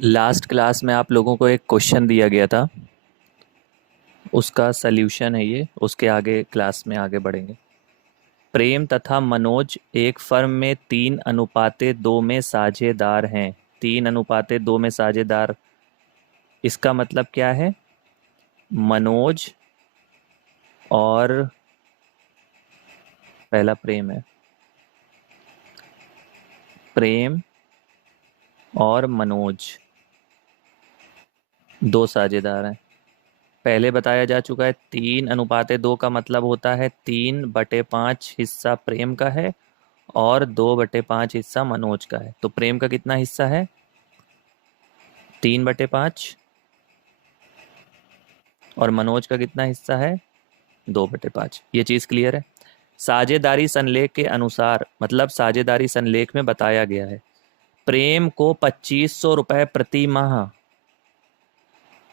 Last class में आप लोगों को एक क्वेश्चन दिया गया था। उसका सल्यूशन है ये। उसके आगे क्लास में आगे बढ़ेंगे। प्रेम तथा मनोज एक फर्म में 3:2 में साझेदार हैं। 3:2 में साझेदार, इसका मतलब क्या है? मनोज और पहला प्रेम है। प्रेम और मनोज दो साझेदार हैं। पहले बताया जा चुका है 3:2 का मतलब होता है 3/5 हिस्सा प्रेम का है और 2/5 हिस्सा मनोज का है। तो प्रेम का कितना हिस्सा है? 3/5। और मनोज का कितना हिस्सा है? 2/5। ये चीज क्लियर है। साझेदारी संलेख के अनुसार, मतलब साझेदारी संलेख में बताया गया है, प्रेम को 2500 रुपए प्रति माह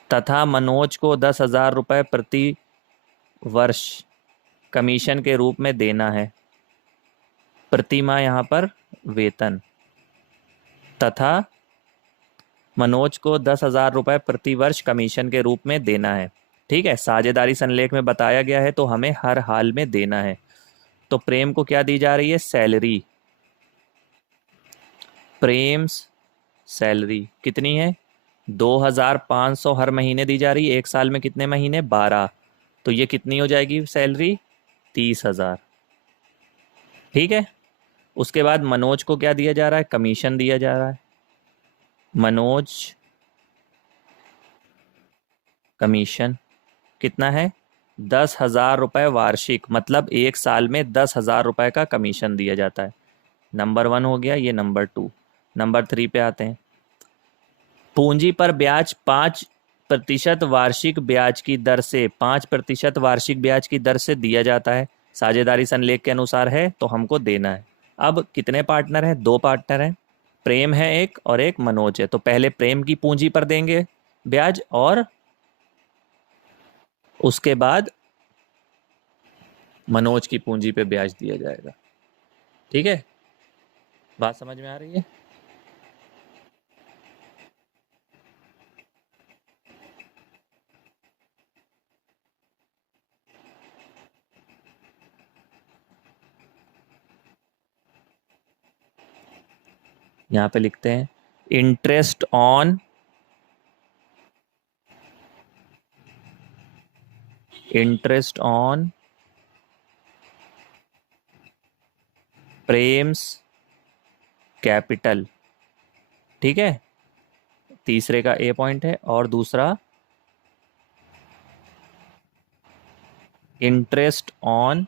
तथा मनोज को 10,000 रुपए प्रति वर्ष कमीशन के रूप में देना है। प्रति माह यहां पर वेतन, तथा मनोज को 10,000 रुपए प्रति वर्ष कमीशन के रूप में देना है। ठीक है, साझेदारी संलेख में बताया गया है तो हमें हर हाल में देना है। तो प्रेम को क्या दी जा रही है? सैलरी। प्रेम सैलरी कितनी है? 2,500 हर महीने दी जा रही है। एक साल में कितने महीने? 12। तो ये कितनी हो जाएगी सैलरी? 30,000। ठीक है। उसके बाद मनोज को क्या दिया जा रहा है? कमीशन दिया जा रहा है। मनोज कमीशन कितना है? 10,000 रुपए वार्षिक, मतलब एक साल में 10,000 रुपए का कमीशन दिया जाता है। नंबर 1 हो गया, ये नंबर 2। नंबर 3 पे आते हैं। पूंजी पर ब्याज 5% वार्षिक ब्याज की दर से, 5% वार्षिक ब्याज की दर से दिया जाता है। साझेदारी संलेख के अनुसार है तो हमको देना है। अब कितने पार्टनर हैं? 2 पार्टनर हैं। प्रेम है एक और एक मनोज है। तो पहले प्रेम की पूंजी पर देंगे ब्याज और उसके बाद मनोज की पूंजी पे ब्याज दिया जाएगा। ठीक है, बात समझ में आ रही है? यहां पे लिखते हैं interest on interest on Prem's capital. ठीक है, तीसरे का ए पॉइंट है। और दूसरा इंटरेस्ट ऑन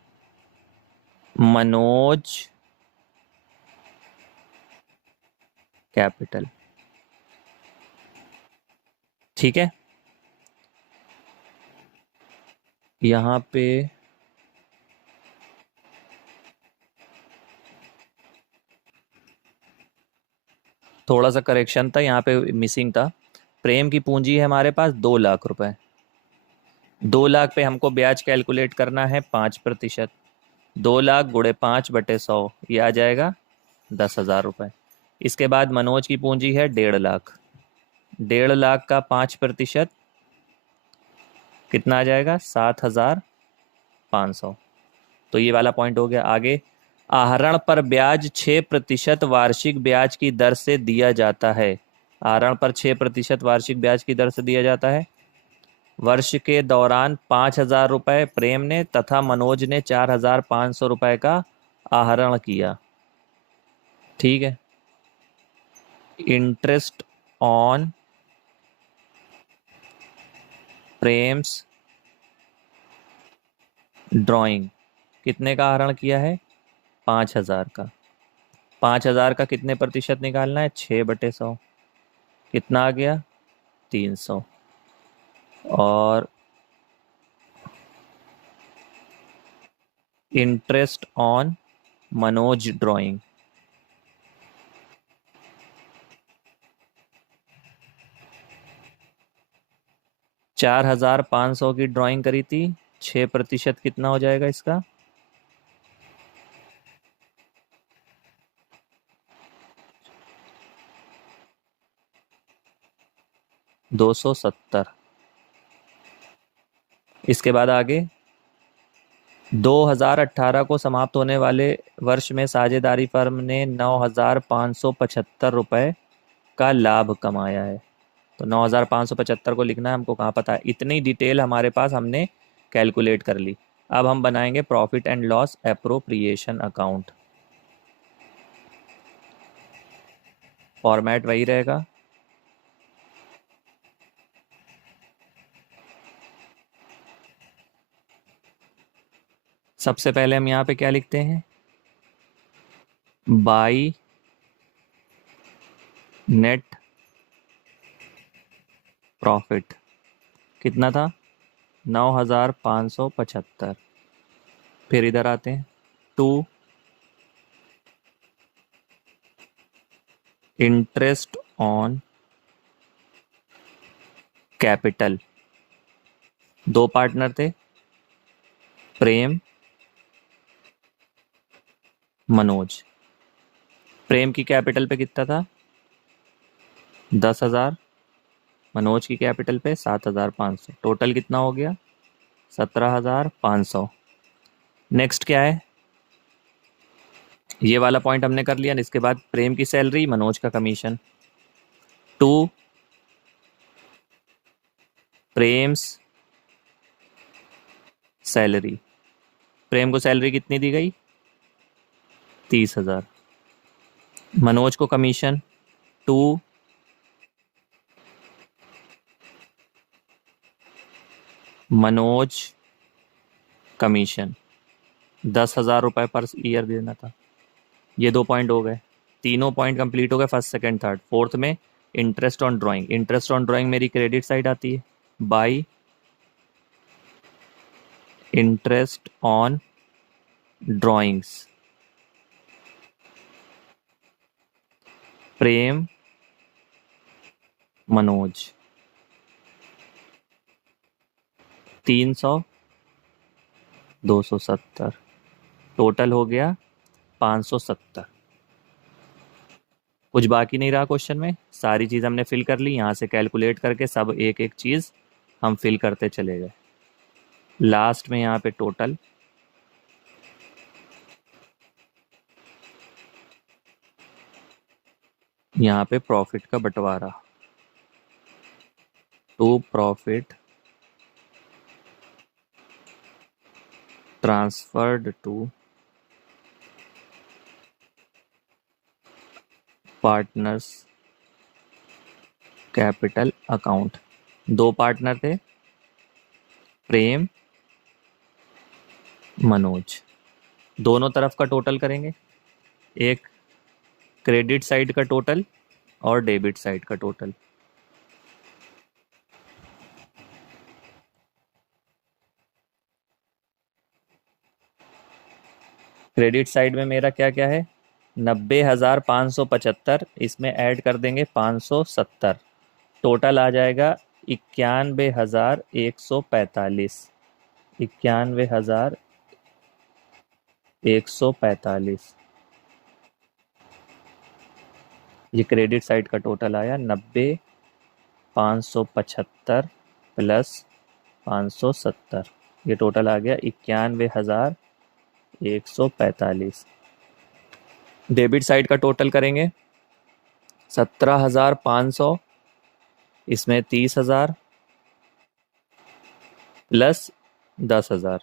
मनोज कैपिटल। ठीक है, यहां पे थोड़ा सा करेक्शन था, यहाँ पे मिसिंग था। प्रेम की पूंजी है हमारे पास 2 लाख रुपए। 2 लाख पे हमको ब्याज कैलकुलेट करना है 5%। 2 लाख गुणे 5/100, ये आ जाएगा 10,000 रुपए। इसके बाद मनोज की पूंजी है 1.5 लाख। 1.5 लाख का 5% कितना आ जाएगा? 7,500। तो ये वाला पॉइंट हो गया। आगे, आहरण पर ब्याज 6% वार्षिक ब्याज की दर से दिया जाता है। आहरण पर 6% वार्षिक ब्याज की दर से दिया जाता है। वर्ष के दौरान 5,000 रुपए प्रेम ने तथा मनोज ने 4,500 रुपए का आहरण किया। ठीक है। इंटरेस्ट ऑन प्रेम्स ड्राइंग कितने का आहरण किया है? 5,000 का। 5,000 का कितने प्रतिशत निकालना है? 6/100। कितना आ गया? 300। और इंटरेस्ट ऑन मनोज ड्राइंग, 4,500 की ड्राइंग करी थी। 6% कितना हो जाएगा इसका? 270। इसके बाद आगे 2018 को समाप्त होने वाले वर्ष में साझेदारी फर्म ने 9,575 रुपये का लाभ कमाया है। तो 9,575 को लिखना है, हमको कहाँ पता है, इतनी डिटेल हमारे पास हमने कैलकुलेट कर ली। अब हम बनाएंगे profit and loss appropriation account. Format वही रहेगा। सबसे पहले हम यहाँ पे क्या लिखते हैं, बाई नेट प्रॉफिट कितना था, 9,575। फिर इधर आते हैं, टू इंटरेस्ट ऑन कैपिटल। दो पार्टनर थे, प्रेम मनोज। प्रेम की कैपिटल पे कितना था, 10,000। मनोज की कैपिटल पे 7,500। टोटल कितना हो गया, 17,500। नेक्स्ट क्या है, ये वाला पॉइंट हमने कर लिया। इसके बाद प्रेम की सैलरी, मनोज का commission. To Prem's salary. Prem को सैलरी कितनी दी गई, 30,000। मनोज को कमीशन, टू मनोज कमीशन, 10,000 रुपये पर ईयर देना था। ये दो पॉइंट हो गए, तीनों पॉइंट कंप्लीट हो गए, फर्स्ट सेकंड थर्ड। फोर्थ में interest on drawing. Interest on drawing मेरी क्रेडिट साइड आती है, by interest on drawings Prem Manoj, 300, 270। Total हो गया 570। कुछ बाकी नहीं रहा क्वेश्चन में, सारी चीज़ हमने फिल कर ली। यहाँ से कैलकुलेट करके सब एक एक चीज़ हम फिल करते चले गए। लास्ट में यहाँ पे टोटल, यहाँ पे प्रॉफिट का बंटवारा, two profit transferred to partners capital account. दो पार्टनर थे, प्रेम मनोज। दोनों तरफ का टोटल करेंगे, एक क्रेडिट साइड का टोटल और डेबिट साइड का टोटल। क्रेडिट साइड में मेरा क्या क्या है, 90,575, इसमें ऐड कर देंगे 570। टोटल आ जाएगा 91,145। 91,145। ये क्रेडिट साइड का टोटल आया, 90,575 प्लस 570। ये टोटल आ गया 91,145। डेबिट साइड का टोटल करेंगे, 17,500, इसमें 30,000 प्लस 10,000।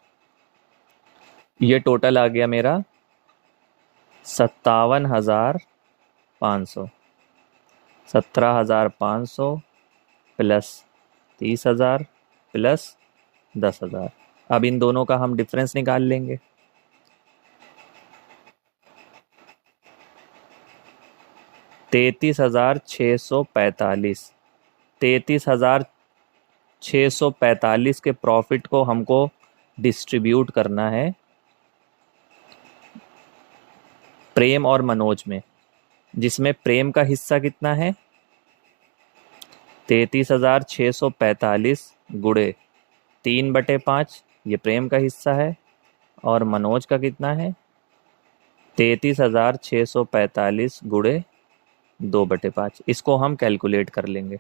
ये टोटल आ गया मेरा 57,500। 17,500 प्लस 30,000 प्लस 10,000। अब इन दोनों का हम डिफरेंस निकाल लेंगे। तैतीस हजार 33,645 के प्रॉफिट को हमको डिस्ट्रीब्यूट करना है प्रेम और मनोज में, जिसमें प्रेम का हिस्सा कितना है, 33,645 गुणे 3/5, ये प्रेम का हिस्सा है। और मनोज का कितना है, 33,645 गुणे 2/5। इसको हम कैलकुलेट कर लेंगे।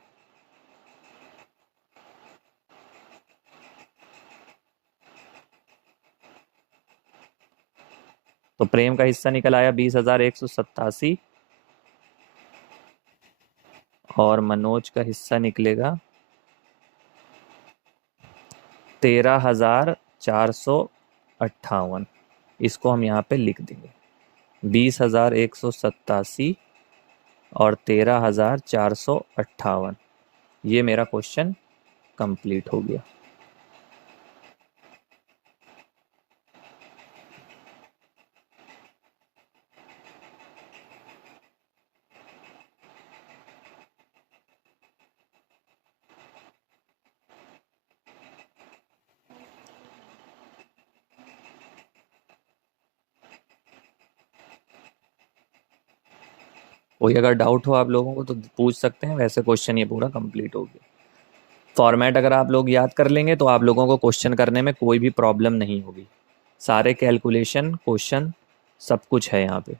तो प्रेम का हिस्सा निकल आया 20,187 और मनोज का हिस्सा निकलेगा 13,458। इसको हम यहाँ पे लिख देंगे 20,187 और 13,458। ये मेरा क्वेश्चन कंप्लीट हो गया। कोई अगर डाउट हो आप लोगों को तो पूछ सकते हैं, वैसे क्वेश्चन ये पूरा कंप्लीट हो गया। फॉर्मेट अगर आप लोग याद कर लेंगे तो आप लोगों को क्वेश्चन करने में कोई भी प्रॉब्लम नहीं होगी। सारे कैलकुलेशन क्वेश्चन सब कुछ है यहाँ पे।